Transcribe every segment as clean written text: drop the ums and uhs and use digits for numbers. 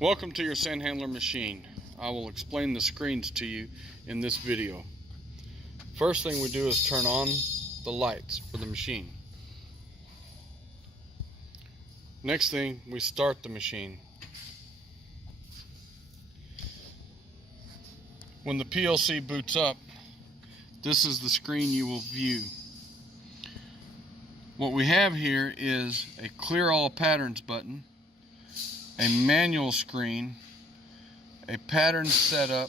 Welcome to your SandHandler machine. I will explain the screens to you in this video. First thing we do is turn on the lights for the machine. Next thing, we start the machine. When the PLC boots up, this is the screen you will view. What we have here is a clear all patterns button, a manual screen, a pattern setup,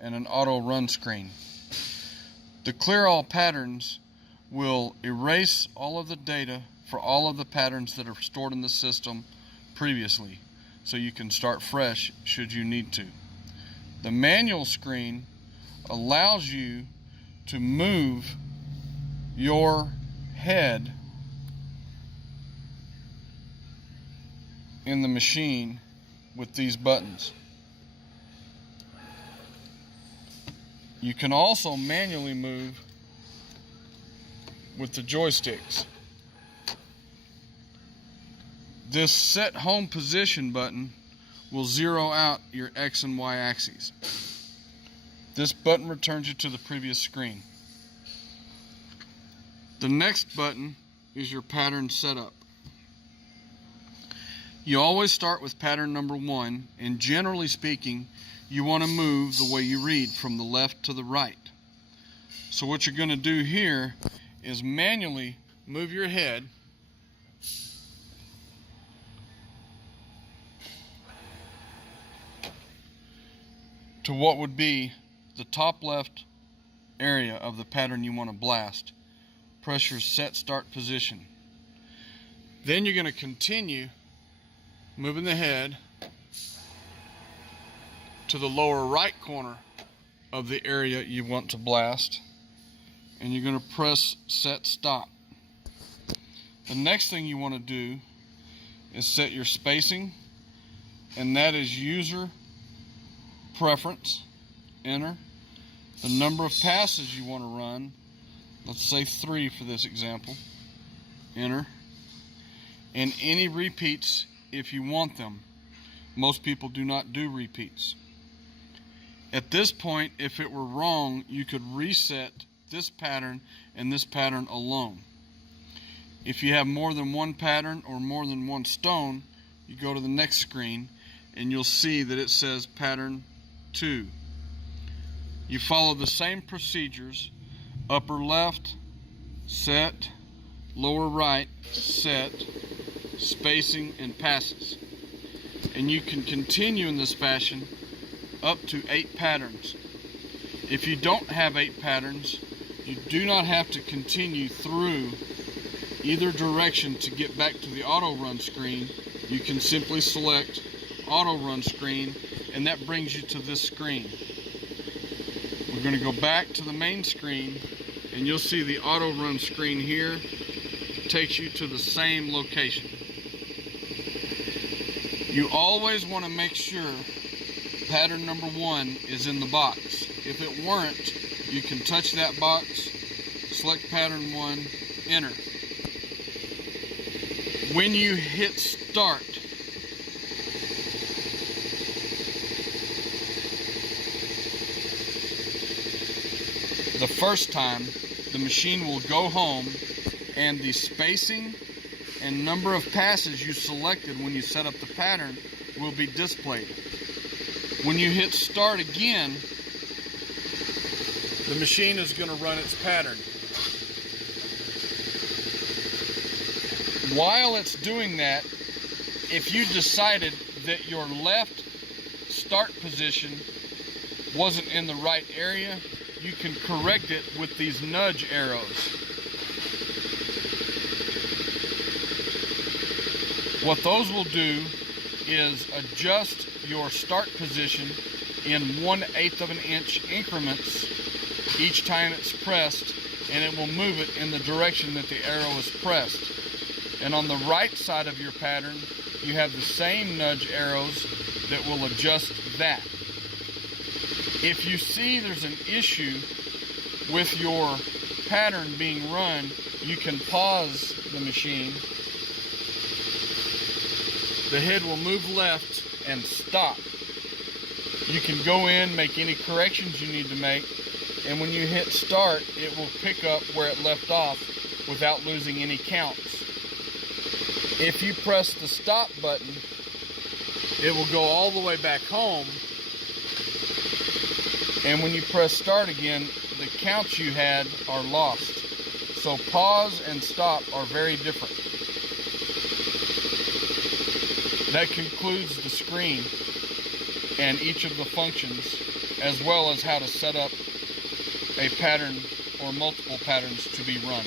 and an auto run screen. The clear all patterns will erase all of the data for all of the patterns that are stored in the system previously, so you can start fresh should you need to. The manual screen allows you to move your head in the machine with these buttons. You can also manually move with the joysticks. This set home position button will zero out your X and Y axes. This button returns you to the previous screen. The next button is your pattern setup. You always start with pattern number 1, and generally speaking, you want to move the way you read from the left to the right. So what you're going to do here is manually move your head to what would be the top left area of the pattern you want to blast. Press your set start position. Then you're going to continue moving the head to the lower right corner of the area you want to blast, and you're going to press set stop. The next thing you want to do is set your spacing, and that is user preference. Enter the number of passes you want to run. Let's say 3 for this example. Enter. And any repeats if you want them. Most people do not do repeats. At this point, if it were wrong, you could reset this pattern and this pattern alone. If you have more than one pattern or more than one stone, you go to the next screen and you'll see that it says pattern 2. You follow the same procedures: upper left, set, lower right, set, spacing, and passes. And you can continue in this fashion up to 8 patterns. If you don't have 8 patterns, you do not have to continue through either direction to get back to the auto run screen. You can simply select auto run screen, and that brings you to this screen. We're going to go back to the main screen, and you'll see the auto run screen here takes you to the same location. You always want to make sure pattern number 1 is in the box. If it weren't, you can touch that box, select pattern 1, enter. When you hit start, the first time, the machine will go home, and the spacing and number of passes you selected when you set up the pattern will be displayed. When you hit start again, the machine is going to run its pattern. While it's doing that, if you decided that your left start position wasn't in the right area, you can correct it with these nudge arrows. What those will do is adjust your start position in 1/8 of an inch increments each time it's pressed, and it will move it in the direction that the arrow is pressed. And on the right side of your pattern, you have the same nudge arrows that will adjust that. If you see there's an issue with your pattern being run, you can pause the machine. The head will move left and stop. You can go in, make any corrections you need to make, and when you hit start, it will pick up where it left off without losing any counts. If you press the stop button, it will go all the way back home, and when you press start again, the counts you had are lost. So pause and stop are very different. That concludes the screen and each of the functions, as well as how to set up a pattern or multiple patterns to be run.